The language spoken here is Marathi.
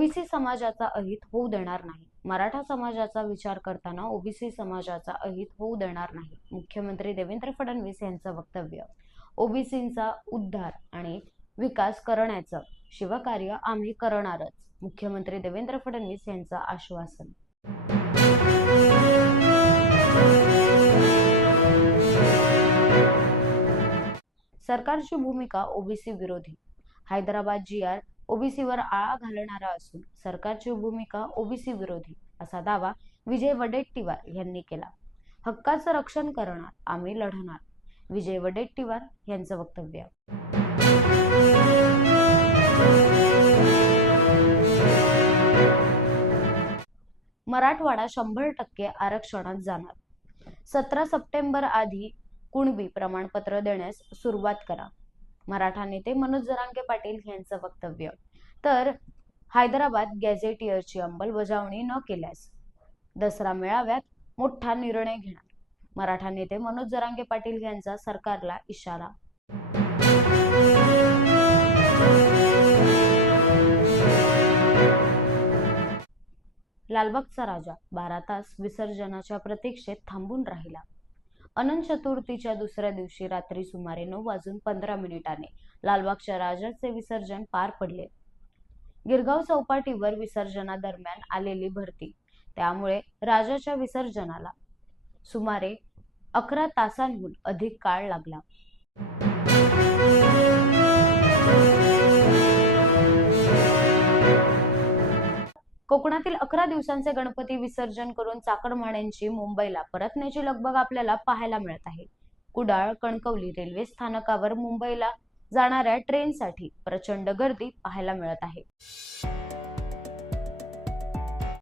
ओबीसी समाजाचा अहित होऊ देणार नाही. मराठा समाजाचा विचार करताना ओबीसी समाजाचा अहित होऊ देणार नाही मुख्यमंत्री देवेंद्र फडणवीस यांचं वक्तव्य. ओबीसींचा उद्धार आणि विकास करण्याचं शिवकार्य आम्ही करणारच मुख्यमंत्री देवेंद्र फडणवीस यांचं आश्वासन. सरकारची भूमिका ओबीसी विरोधी. हैदराबाद जी आर ओबीसीवर आळा घालणारा असून सरकारची भूमिका ओबीसी विरोधी असा दावा विजय वडेट्टीवार यांनी केला. हक्काचं रक्षण करणार आम्ही लढणार. विजय वडेट्टीवार यांचं वक्तव्य. मराठवाडा शंभर टक्के आरक्षणात जाणार. सतरा सप्टेंबर आधी कुणबी प्रमाणपत्र देण्यास सुरुवात करा. मराठा नेते मनोज जरांगे पाटील यांचं वक्तव्य. तर हैदराबाद गॅझेटियरची अंमलबजावणी न केल्यास दसरा मेळाव्यात मोठा निर्णय घेणार. मराठा नेते मनोज जरांगे पाटील यांचा सरकारला इशारा. लालबागचा राजा बारा तास विसर्जनाच्या प्रतीक्षेत थांबून राहिला. अनंत चतुर्थीच्या दुसऱ्या दिवशी रात्री सुमारे नऊ वाजून पंधरा मिनिटाने लालबागच्या राजाचे विसर्जन पार पडले. गिरगाव चौपाटीवर विसर्जनादरम्यान आलेली भरती त्यामुळे राजाच्या विसर्जनाला सुमारे अकरा तासांहून अधिक काळ लागला. कोकणातील अकरा दिवसांचे गणपती विसर्जन करून चाकरमान्यांची मुंबईला परतण्याची लगबग आपल्याला पाहायला मिळत आहे. कुडाळ कणकवली रेल्वे स्थानकावर मुंबईला जाणाऱ्या ट्रेनसाठी प्रचंड गर्दी पाहायला मिळत आहे.